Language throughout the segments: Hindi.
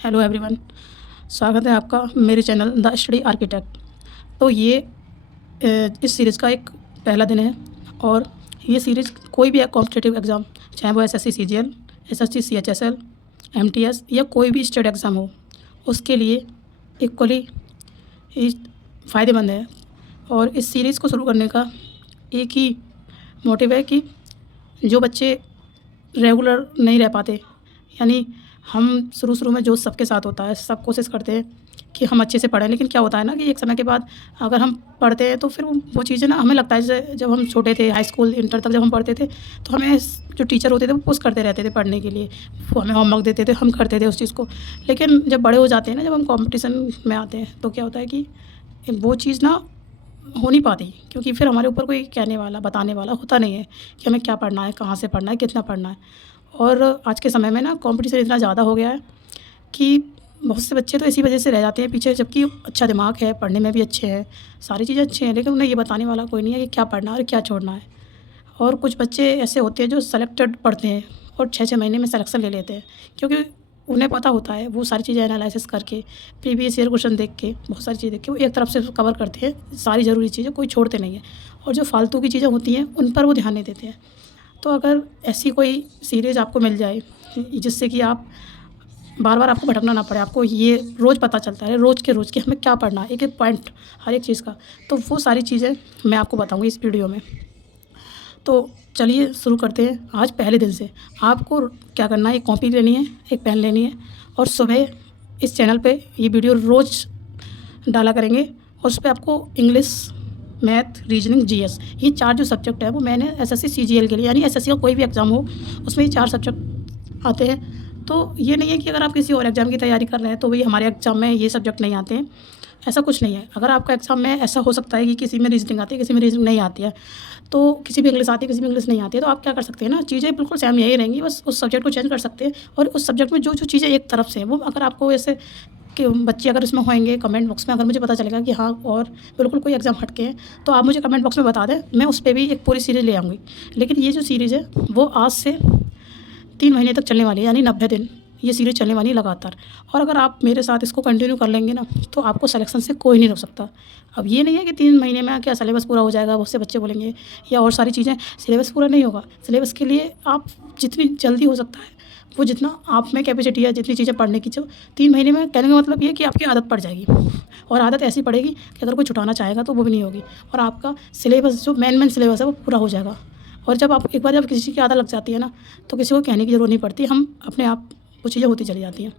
हेलो एवरीवन, स्वागत है आपका मेरे चैनल द स्टडी आर्किटेक्ट। तो ये इस सीरीज़ का एक पहला दिन है और ये सीरीज़ कोई भी कॉम्पिटिटिव एग्ज़ाम, चाहे वो SSC CGL, SSC CHSL, MTS या कोई भी स्टेट एग्ज़ाम हो, उसके लिए इक्वली फ़ायदेमंद है। और इस सीरीज़ को शुरू करने का एक ही मोटिव है कि जो बच्चे रेगुलर नहीं रह पाते, यानी हम शुरू में जो सबके साथ होता है, सब कोशिश करते हैं कि हम अच्छे से पढ़ें, लेकिन क्या होता है ना कि एक समय के बाद अगर हम पढ़ते हैं तो फिर वो चीज़ें ना हमें लगता है, जैसे जब हम छोटे थे, हाई स्कूल इंटर तक जब हम पढ़ते थे तो हमें जो टीचर होते थे वो पुश करते रहते थे पढ़ने के लिए, वो हमें होमवर्क देते थे, हम करते थे उस चीज़ को। लेकिन जब बड़े हो जाते हैं ना, जब हम कॉम्पिटिशन में आते हैं तो क्या होता है कि वो चीज़ ना हो नहीं पाती, क्योंकि फिर हमारे ऊपर कोई कहने वाला, बताने वाला होता नहीं है कि हमें क्या पढ़ना है, कहाँ से पढ़ना है, कितना पढ़ना है। और आज के समय में ना कॉम्पिटिशन इतना ज़्यादा हो गया है कि बहुत से बच्चे तो इसी वजह से रह जाते हैं पीछे, जबकि अच्छा दिमाग है, पढ़ने में भी अच्छे हैं, सारी चीज़ें अच्छी हैं, लेकिन उन्हें ये बताने वाला कोई नहीं है कि क्या पढ़ना है और क्या छोड़ना है। और कुछ बच्चे ऐसे होते हैं जो सेलेक्टेड पढ़ते हैं और 6-6 महीने में सिलेक्शन ले लेते हैं, क्योंकि उन्हें पता होता है, वो सारी चीज़ें एनालिसिस करके, प्रीवियस ईयर क्वेश्चन देख के, बहुत सारी चीज़ें देख के वो एक तरफ से कवर करते हैं, सारी ज़रूरी चीज़ें कोई छोड़ते नहीं हैं। और जो फालतू की चीज़ें होती हैं उन पर वो ध्यान नहीं देते हैं। तो अगर ऐसी कोई सीरीज़ आपको मिल जाए जिससे कि आप बार-बार आपको भटकना ना पड़े, आपको ये रोज़ पता चलता है, रोज़ के रोज़ कि हमें क्या पढ़ना है, एक-एक पॉइंट हर एक चीज़ का, तो वो सारी चीज़ें मैं आपको बताऊँगी इस वीडियो में। तो चलिए शुरू करते हैं। आज पहले दिन से आपको क्या करना है, एक कॉपी लेनी है, एक पेन लेनी है और सुबह इस चैनल पे ये वीडियो रोज़ डाला करेंगे और उस पे आपको इंग्लिश, मैथ, रीजनिंग, जीएस, ये 4 जो सब्जेक्ट है वो मैंने एसएससी सीजीएल के लिए, यानी एसएससी का कोई भी एग्ज़ाम हो उसमें ये 4 सब्जेक्ट आते हैं। तो ये नहीं है कि अगर आप किसी और एग्ज़ाम की तैयारी कर रहे हैं तो वही हमारे एग्ज़ाम में ये सब्जेक्ट नहीं आते हैं, ऐसा कुछ नहीं है। अगर आपका एग्ज़ाम में ऐसा हो सकता है कि किसी में रीजनिंग आती है, किसी में रीजनिंग नहीं आती है, तो किसी में इंग्लिश आती है, किसी में इंग्लिश नहीं आती है, तो आप क्या कर सकते हैं ना, चीज़ें बिल्कुल सेम यही रहेंगी, बस उस सब्जेक्ट को चेंज कर सकते हैं। और उस सब्जेक्ट में जो चीज़ें एक तरफ से हैं, वो अगर आपको ऐसे कि बच्चे अगर इसमें होंगे कमेंट बॉक्स में, अगर मुझे पता चलेगा कि हाँ और बिल्कुल कोई एग्ज़ाम हट के है, तो आप मुझे कमेंट बॉक्स में बता दें, मैं उस पे भी एक पूरी सीरीज़ ले आऊँगी। लेकिन ये जो सीरीज़ है वो आज से 3 महीने तक चलने वाली है, यानी 90 दिन ये सीरीज़ चलने वाली है लगातार। और अगर आप मेरे साथ इसको कंटिन्यू कर लेंगे ना, तो आपको सिलेक्शन से कोई नहीं रोक सकता। अब ये नहीं है कि 3 महीने में क्या सिलेबस पूरा हो जाएगा, बहुत से बच्चे बोलेंगे, या और सारी चीज़ें, सिलेबस पूरा नहीं होगा। सिलेबस के लिए आप जितनी जल्दी हो सकता है, वो जितना आप में कैपेसिटी है, जितनी चीज़ें पढ़ने की, जो 3 महीने में, कहने का मतलब ये है कि आपकी आदत पड़ जाएगी। और आदत ऐसी पड़ेगी कि अगर कोई छुटाना चाहेगा तो वो भी नहीं होगी, और आपका सिलेबस जो मेन सिलेबस है वो पूरा हो जाएगा। और जब आप एक बार जब किसी चीज़ की आदत लग जाती है ना, तो किसी को कहने की ज़रूरत नहीं पड़ती, हम अपने आप वो चीज़ें होती चली जाती हैं।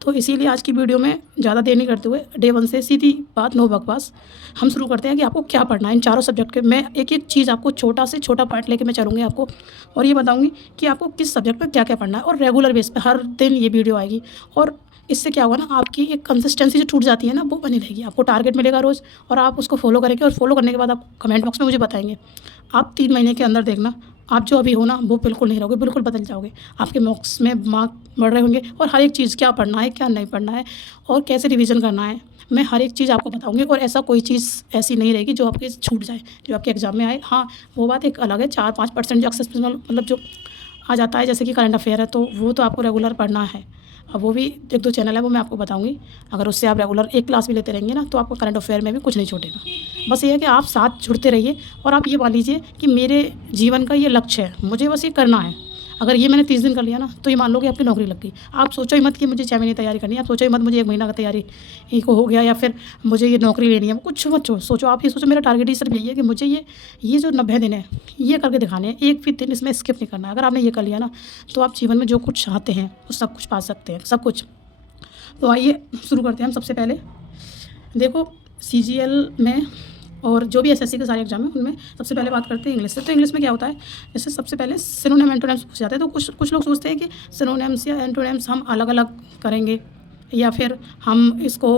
तो इसीलिए आज की वीडियो में ज़्यादा देर नहीं करते हुए, डे 1 से सीधी बात, नो बकवास, हम शुरू करते हैं कि आपको क्या पढ़ना है इन चारों सब्जेक्ट के। मैं एक-एक चीज़ आपको, छोटा से छोटा पार्ट लेके मैं चलूँगी आपको, और ये बताऊँगी कि आपको किस सब्जेक्ट में क्या-क्या पढ़ना है। और रेगुलर बेस पे हर दिन ये वीडियो आएगी, और इससे क्या होगा ना, आपकी एक कंसिस्टेंसी जो छूट जाती है ना, वो बनी रहेगी। आपको टारगेट मिलेगा रोज़, और आप उसको फॉलो करेंगे, और फॉलो करने के बाद आप कमेंट बॉक्स में मुझे बताएँगे। आप 3 महीने के अंदर देखना, आप जो अभी हो ना वो बिल्कुल नहीं रहोगे, बिल्कुल बदल जाओगे। आपके मार्क्स में मार्क बढ़ रहे होंगे, और हर एक चीज़, क्या पढ़ना है, क्या नहीं पढ़ना है, और कैसे रिवीजन करना है, मैं हर एक चीज़ आपको बताऊँगी। और ऐसा कोई चीज़ ऐसी नहीं रहेगी जो आपके छूट जाए, जो आपके एग्ज़ाम में आए। हाँ, वो बात एक अलग है, 4-5% जो एक्सेप्शनल मतलब जो आ जाता है, जैसे कि करंट अफेयर है, तो वो तो आपको रेगुलर पढ़ना है। अब वो भी 1-2 चैनल है, वो मैं आपको बताऊँगी। अगर उससे आप रेगुलर एक क्लास भी लेते रहेंगे ना, तो आपको करंट अफेयर में भी कुछ नहीं छूटेगा। बस ये है कि आप साथ जुड़ते रहिए, और आप ये मान लीजिए कि मेरे जीवन का ये लक्ष्य है, मुझे बस ये करना है। अगर ये मैंने 30 दिन कर लिया ना, तो ये मान लो कि आपकी नौकरी लग गई। आप सोचो ही मत कि मुझे 6 महीने तैयारी करनी है, आप सोचो ही मत मुझे 1 महीना का तैयारी ही को हो गया, या फिर मुझे ये नौकरी लेनी है, कुछ मत सोचो। आप ये सोचो, मेरा टारगेट ही सिर्फ यही है कि मुझे ये जो 90 दिन है, ये करके दिखाने हैं, एक भी दिन इसमें स्किप नहीं करना है। अगर आपने ये कर लिया ना, तो आप जीवन में जो कुछ चाहते हैं वो सब कुछ पा सकते हैं, सब कुछ। तो आइए शुरू करते हैं हम। सबसे पहले देखो, सीजीएल में और जो भी एसएससी के सारे एग्जाम है, उनमें सबसे पहले बात करते हैं इंग्लिश से। तो इंग्लिश में क्या होता है, जैसे सबसे पहले सिनोनिम एंटोनिम्स पूछे जाते हैं। तो कुछ लोग सोचते हैं कि सिनोनिम्स या एंटोनिम्स हम अलग अलग करेंगे, या फिर हम इसको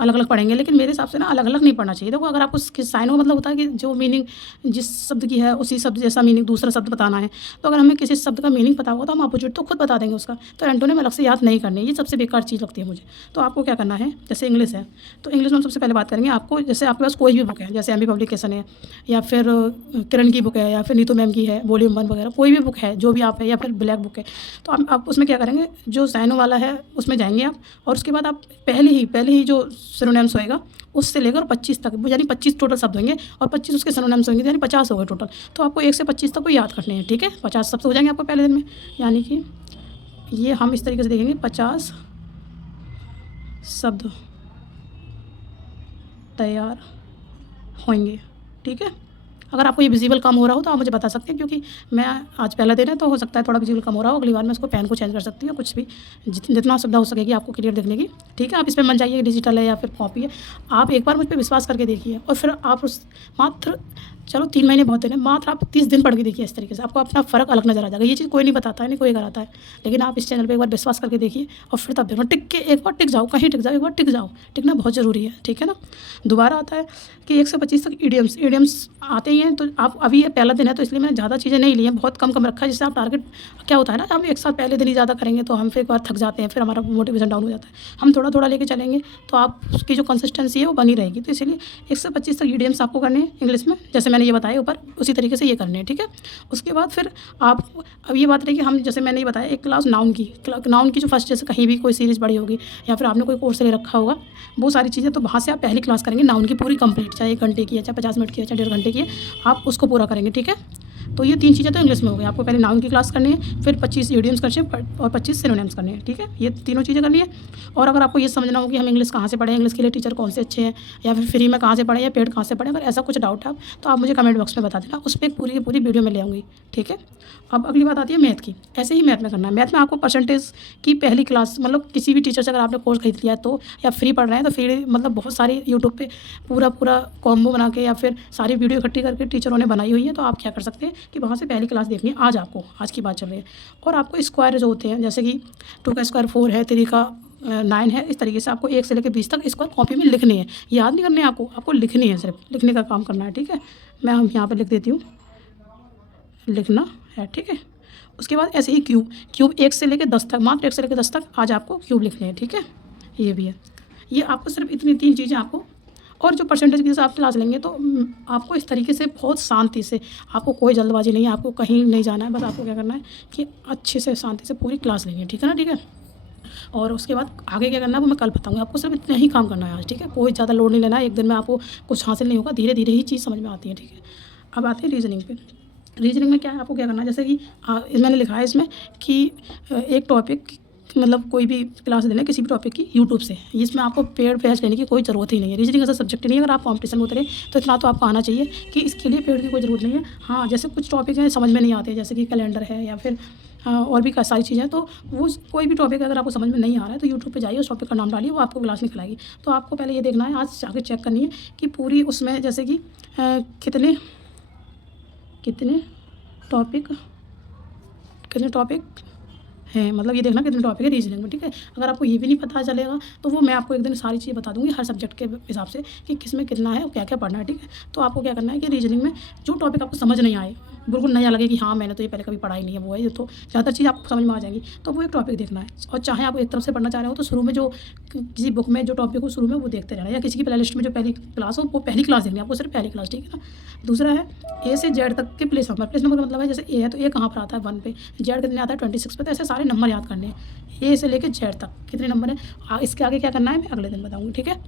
अलग अलग पढ़ेंगे, लेकिन मेरे हिसाब से ना अलग अलग नहीं पढ़ना चाहिए। देखो, अगर आपको साइन का मतलब होता है कि जो मीनिंग जिस शब्द की है उसी शब्द जैसा मीनिंग दूसरा शब्द बताना है। तो अगर हमें किसी शब्द का मीनिंग पता होगा तो हम अपोजिट तो खुद बता देंगे उसका। तो एंटोनिम अलग से याद नहीं करनी है, ये सबसे बेकार चीज़ लगती है मुझे। तो आपको क्या करना है, जैसे इंग्लिश है तो इंग्लिश में हम सबसे पहले बात करेंगे। आपको जैसे आपके पास कोई भी बुक है, जैसे एमबी पब्लिकेशन है या फिर किरण की बुक है या फिर नीतू मैम की है वॉल्यूम 1 वगैरह, कोई भी बुक है जो भी आप है, या फिर ब्लैक बुक है, तो आप उसमें क्या करेंगे, जो साइनो वाला है उसमें जाएंगे आप, और उसके बाद आप पहले ही जो सिनोनिम्स होएगा उससे लेकर 25 तक, यानी 25 टोटल शब्द होंगे और 25 उसके सिनोनिम्स होंगे, यानी 50 हो गए टोटल। तो आपको 1 से 25 तक को याद करने हैं, ठीक है। 50 शब्द हो जाएंगे आपको पहले दिन में, यानी कि ये हम इस तरीके से देखेंगे 50 शब्द तैयार होंगे, ठीक है। अगर आपको ये विजिबल कम हो रहा हो तो आप मुझे बता सकते हैं, क्योंकि मैं आज पहला दिन है तो हो सकता है थोड़ा विजिबल कम हो रहा हो। अगली बार मैं इसको पेन को चेंज कर सकती हूँ, कुछ भी जितना सुविधा हो सकेगी आपको क्लियर देखने की, ठीक है। आप इस पर मन जाइए, डिजिटल है या फिर कॉपी है, आप एक बार मुझ पर विश्वास करके देखिए, और फिर आप उस मात्र, चलो 3 महीने बहुत दिन है, मात्र आप 30 दिन पढ़ के देखिए, इस तरीके से आपको अपना फ़र्क अलग नज़र आ जाएगा। ये चीज़ कोई नहीं बताता है, नहीं कोई कराता है, लेकिन आप इस चैनल पे एक बार विश्वास करके देखिए और फिर तब देखो, टिक के एक बार टिक जाओ, कहीं टिक जाओ, एक बार टिक जाओ, टिकना बहुत ज़रूरी है, ठीक है ना। दोबारा आता है कि 1 से 25 तक ईडियम्स आते ही हैं। तो आप अभी ये पहला दिन है तो इसलिए मैंने ज़्यादा चीज़ें नहीं ली हैं, बहुत कम कम रखा है, जिससे आप टारगेट, क्या होता है ना, हम एक साथ पहले दिन ही ज़्यादा करेंगे तो हम फिर एक बार थक जाते हैं, फिर हमारा मोटिवेशन डाउन हो जाता है। हम थोड़ा थोड़ा लेके चलेंगे तो आप उसकी जो कंसिस्टेंसी है वो बनी रहेगी। तो इसीलिए 1 से 25 तक ईडियम्स आपको करने हैं इंग्लिश में, जैसे मैंने ये बताया ऊपर, उसी तरीके से ये करने हैं, ठीक है। उसके बाद फिर आप, अब ये बात रही कि हम, जैसे मैंने ये बताया, एक क्लास नाउन की जो फर्स्ट, जैसे कहीं भी कोई सीरीज़ पढ़ी होगी या फिर आपने कोई कोर्स ले रखा होगा, वो सारी चीज़ें, तो वहाँ से आप पहली क्लास करेंगे नाउन की पूरी कंप्लीट, चाहे 1 घंटे की है, चाहे 50 मिनट की है, चाहे 1.5 घंटे की है, आप उसको पूरा करेंगे, ठीक है। तो ये 3 चीज़ें तो इंग्लिश में हो गई। आपको पहले नाउन की क्लास करनी है, फिर 25 ईडियम्स करने हैं और 25 सिनोनिम्स करने हैं, ठीक है। ये तीनों चीज़ें करनी है। और अगर आपको ये समझना हो कि हम इंग्लिश कहाँ से पढ़ें, इंग्लिश के लिए टीचर कौन से अच्छे हैं, या फिर फ्री में कहाँ से पढ़ें या पेड कहाँ से पढ़ें, अगर ऐसा कुछ डाउट है आप, तो आप मुझे कमेंट बॉक्स में बता देना, उस पर एक पूरी की पूरी वीडियो में ले आऊँगी, ठीक है। अब अगली बात आती है मैथ की। ऐसे ही मैथ में करना है। मैथ में आपको परसेंटेज की पहली क्लास, मतलब किसी भी टीचर से अगर आपने कोर्स खरीद लिया है तो, या फ्री पढ़ रहे हैं तो फ्री, मतलब बहुत सारी यूट्यूब पे पूरा कॉम्बो बना के या फिर सारी वीडियो इकट्ठी करके टीचरों ने बनाई हुई है, तो आप क्या कर सकते हैं कि वहाँ से पहली क्लास देखनी है। आज आपको, आज की बात चल रही है, और आपको स्क्वायर जो होते हैं, जैसे कि 2 का स्क्वायर 4 है, 3 का 9 है, इस तरीके से आपको 1 से लेकर 20 तक स्क्वायर कॉपी में लिखनी है। याद नहीं करनी है आपको लिखनी है, सिर्फ लिखने का काम करना है, ठीक है। मैं हम यहाँ पर लिख देती हूँ, लिखना है, ठीक है। उसके बाद ऐसे ही क्यूब 1 से लेकर 10 तक, मात्र 1 से लेकर 10 तक आज आपको क्यूब लिखने हैं, ठीक है। ये भी है, ये आपको सिर्फ इतनी 3 चीज़ें आपको, और जो परसेंटेज के हिसाब से क्लास लेंगे तो आपको इस तरीके से बहुत शांति से, आपको कोई जल्दबाजी नहीं है, आपको कहीं नहीं जाना है, बस आपको क्या करना है कि अच्छे से शांति से पूरी क्लास लेंगे, ठीक है ना, ठीक है। और उसके बाद आगे क्या करना है वो मैं कल बताऊँगी। आपको सिर्फ इतना ही काम करना है आज, ठीक है। कोई ज़्यादा लोड नहीं लेना है, एक दिन में आपको कुछ हासिल नहीं होगा, धीरे धीरे ही चीज़ समझ में आती है, ठीक है। अब आते हैं रीजनिंग पे। रीजनिंग में क्या है, आपको क्या करना है, जैसे कि मैंने लिखा है इसमें कि एक टॉपिक, मतलब कोई भी क्लास लेना है किसी भी टॉपिक की यूट्यूब से, इसमें आपको पेड बैच लेने की कोई ज़रूरत ही नहीं है। रीजनिंग ऐसा सब्जेक्ट नहीं है, अगर आप कॉम्पिटिशन में उतरे तो इतना तो आपको आना चाहिए कि इसके लिए पेड की कोई ज़रूरत नहीं है। हाँ, जैसे कुछ टॉपिक हैं समझ में नहीं आते, जैसे कि कैलेंडर है या फिर और भी सारी चीज़ें, तो वो कोई भी टॉपिक अगर आपको समझ में नहीं आ रहा है तो यूट्यूब पे जाइए, उस टॉपिक का नाम डालिए, वो आपको क्लास निकलाएगी। तो आपको पहले ये देखना है, आज जाके चेक करनी है कि पूरी उसमें, जैसे कि कितने टॉपिक हैं, मतलब ये देखना कितने टॉपिक है रीजनिंग में, ठीक है। अगर आपको ये भी नहीं पता चलेगा तो वो मैं आपको एक दिन सारी चीज़ें बता दूंगी हर सब्जेक्ट के हिसाब से कि किस में कितना है और क्या क्या पढ़ना है, ठीक है। तो आपको क्या करना है कि रीजनिंग में जो टॉपिक आपको समझ नहीं आए, बिल्कुल नया लगे कि हाँ मैंने तो ये पहले कभी पढ़ा ही नहीं है, वो है ये, तो ज़्यादातर चीज़ आपको समझ में आ जाएंगी, तो वो एक टॉपिक देखना है। और चाहे आप एक तरफ से पढ़ना चाह रहे हो तो शुरू में जो किसी बुक में जो टॉपिक हो शुरू में वो देखते रहना, या किसी की प्ले लिस्ट में जो पहली क्लास हो वो पहली क्लास देखनी है आपको, सिर्फ पहली क्लास, ठीक है ना। दूसरा है ए से जेड तक के प्लेस नंबर का मतलब है, जैसे ए है तो ए कहाँ पर आता है 1 पे, जेड कितने आता है 26 पे, तो ऐसे सारे नंबर याद करने हैं, ए से लेकर जेड तक कितने नंबर है। इसके आगे क्या करना है मैं अगले दिन बताऊँगी, ठीक है।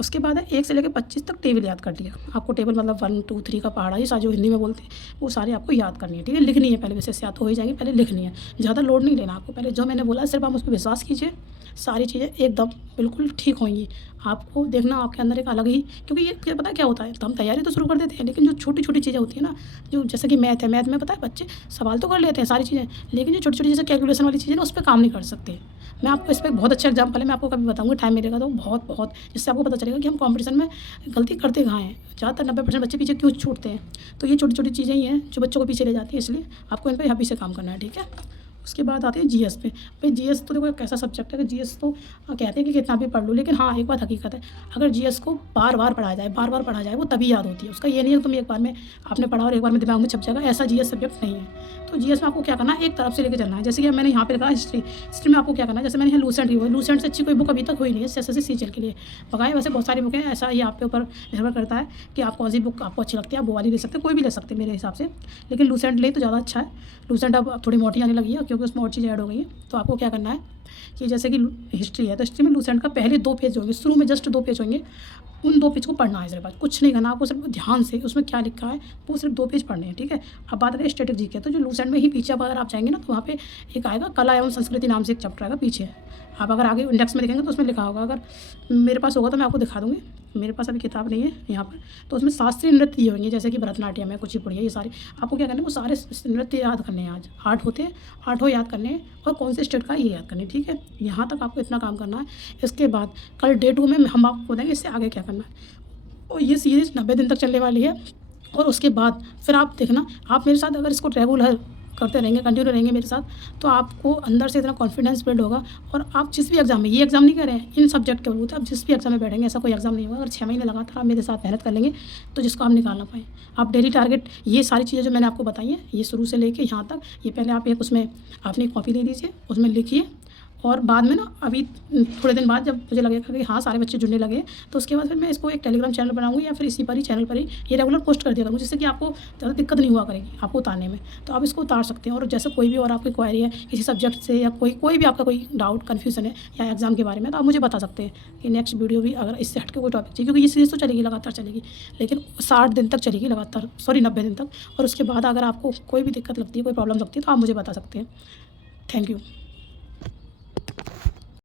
उसके बाद है 1 से लेकर 25 तक टेबल याद कर लिया आपको, टेबल मतलब 1 2 3 का पहाड़ा, ये सारे जो हिंदी में बोलते हैं वो सारे आपको याद करनी है, ठीक है। लिखनी है पहले, विशेष याद तो हो ही जाएंगी, पहले लिखनी है, ज़्यादा लोड नहीं लेना आपको। पहले जो मैंने बोला सिर्फ आप उस पर विश्वास कीजिए, सारी चीज़ें एकदम बिल्कुल ठीक होंगी। आपको देखना आपके अंदर एक अलग ही, क्योंकि ये पता है क्या होता है, तो हम तैयारी तो शुरू कर देते हैं, लेकिन जो छोटी छोटी चीज़ें होती है ना, जो जैसे कि मैथ है, मैथ में पता है बच्चे सवाल तो कर लेते हैं सारी चीज़ें, लेकिन जो छोटी छोटी जैसे कैलकुलेशन वाली चीज़ें ना उस पर काम नहीं कर सकते। मैं आपको इस पर बहुत अच्छा एग्जाम्पल है, मैं आपको कभी बताऊँगी, टाइम मिलेगा तो बहुत जिससे आपको पता चलेगा कि हम कॉम्पिटिशन में गलती करते कहाँ हैं। ज़्यादातर 90% बच्चे पीछे क्यों छूटते हैं, तो ये छोटी छोटी चीज़ें ही हैं जो बच्चों को पीछे ले जाती है, इसलिए आपको इन पर अभी से काम करना है, ठीक है। उसके बाद आते हैं जीएस पे। भाई जीएस तो देखो एक ऐसा सब्जेक्ट है कि जीएस तो कहते हैं कि कितना भी पढ़ लो, लेकिन हाँ एक बात हकीकत है, अगर जीएस को बार बार पढ़ा जाए वो तभी याद होती है। उसका ये नहीं है कि तुम एक बार में आपने पढ़ा और एक बार में दिमाग में छप जाएगा, ऐसा जीएस सब्जेक्ट नहीं है। तो जीएस में आपको क्या करना है, एक तरफ से लेके चलना है। जैसे कि मैंने यहाँ पे लिखा हिस्ट्री में आपको क्या करना है, जैसे मैंने यहाँ लूसेंट ही हुआ, लूसेंट से अच्छी कोई बुक अभी तक हुई नहीं है एसएससी सीजीएल के लिए। बगाए वैसे बहुत सारी बुकें, ऐसा ये आपके ऊपर निर्भर करता है कि आप कौन सी बुक आपको अच्छी लगती है, आप वो वाली ले सकते हैं, कोई भी ले सकते हैं मेरे हिसाब से, लेकिन लूसेंट ले तो ज़्यादा अच्छा है। लूसेंट अब थोड़ी मोटी आने लगी है क्योंकि उसमें और चीज़ें ऐड हो गई हैं। तो आपको क्या करना है कि जैसे कि हिस्ट्री है तो हिस्ट्री में लूसेंट का पहले 2 पेज होंगे, शुरू में जस्ट 2 पेज होंगे, उन 2 पेज को पढ़ना है। सिर्फ कुछ नहीं करना आपको, सिर्फ ध्यान से उसमें क्या लिखा है वो सिर्फ 2 पेज पढ़ने हैं, ठीक है। अब बात करें स्ट्रेटेजी की, तो जो लूसेंट में ही पीछे अगर आप जाएंगे ना तो वहाँ पे एक आएगा कला एवं संस्कृति नाम से एक चैप्टर आएगा पीछे। आप अगर आगे इंडेक्स में देखेंगे तो उसमें लिखा होगा, अगर मेरे पास होगा तो मैं आपको दिखा दूँगी, मेरे पास अभी किताब नहीं है यहाँ पर। तो उसमें शास्त्रीय नृत्य ये होंगे, जैसे कि भरतनाट्यम है, कुचिपुड़ी है, ये सारे आपको क्या करना है, वो सारे नृत्य याद करने हैं। आज 8 होते हैं, 8 याद करने हैं और कौन से स्टेट का ये याद करने हैं, ठीक है। यहाँ तक आपको इतना काम करना है। इसके बाद कल डे 2 में हम आपको बताएंगे इससे आगे क्या करना है। और ये सीरीज़ 90 दिन तक चलने वाली है और उसके बाद फिर आप देखना, आप मेरे साथ अगर इसको रेगुलर करते रहेंगे, कंटिन्यू रहेंगे मेरे साथ, तो आपको अंदर से इतना कॉन्फिडेंस बिल्ड होगा और आप जिस भी एग्जाम में, ये एग्जाम नहीं कर रहे हैं, इन सब्जेक्ट के बलबूते आप जिस भी एग्जाम में बैठेंगे, ऐसा कोई एग्जाम नहीं होगा अगर 6 महीने लगातार आप मेरे साथ मेहनत कर लेंगे तो जिसको आप निकाल ना पाएँ। आप डेली टारगेट, ये सारी चीज़ें जो मैंने आपको बताई हैं, ये शुरू से लेके यहाँ तक, ये पहले आप एक उसमें अपनी कॉपी ले लीजिए, उसमें लिखिए और बाद में ना अभी थोड़े दिन बाद जब मुझे लगेगा कि हाँ सारे बच्चे जुड़ने लगे तो उसके बाद फिर मैं इसको एक टेलीग्राम चैनल बनाऊंगी या फिर इसी पर ही चैनल पर ही ये रेगुलर पोस्ट कर दिया करूँगी, जिससे कि आपको ज़्यादा दिक्कत नहीं हुआ करेगी आपको उतारने में। तो आप इसको उतार सकते हैं और जैसे कोई भी और आपकी क्वेरी है किसी सब्जेक्ट से या कोई भी आपका कोई डाउट कन्फ्यूजन है या एग्जाम के बारे में, तो आप मुझे बता सकते हैं कि नेक्स्ट वीडियो भी अगर इससे हट के कोई टॉपिक चाहिए, क्योंकि ये सीरीज़ तो चलेगी, लगातार चलेगी, लेकिन 60 दिन तक चलेगी लगातार, 90 दिन तक। और उसके बाद अगर आपको कोई भी दिक्कत लगती है, कोई प्रॉब्लम लगती है तो आप मुझे बता सकते हैं। Thank you.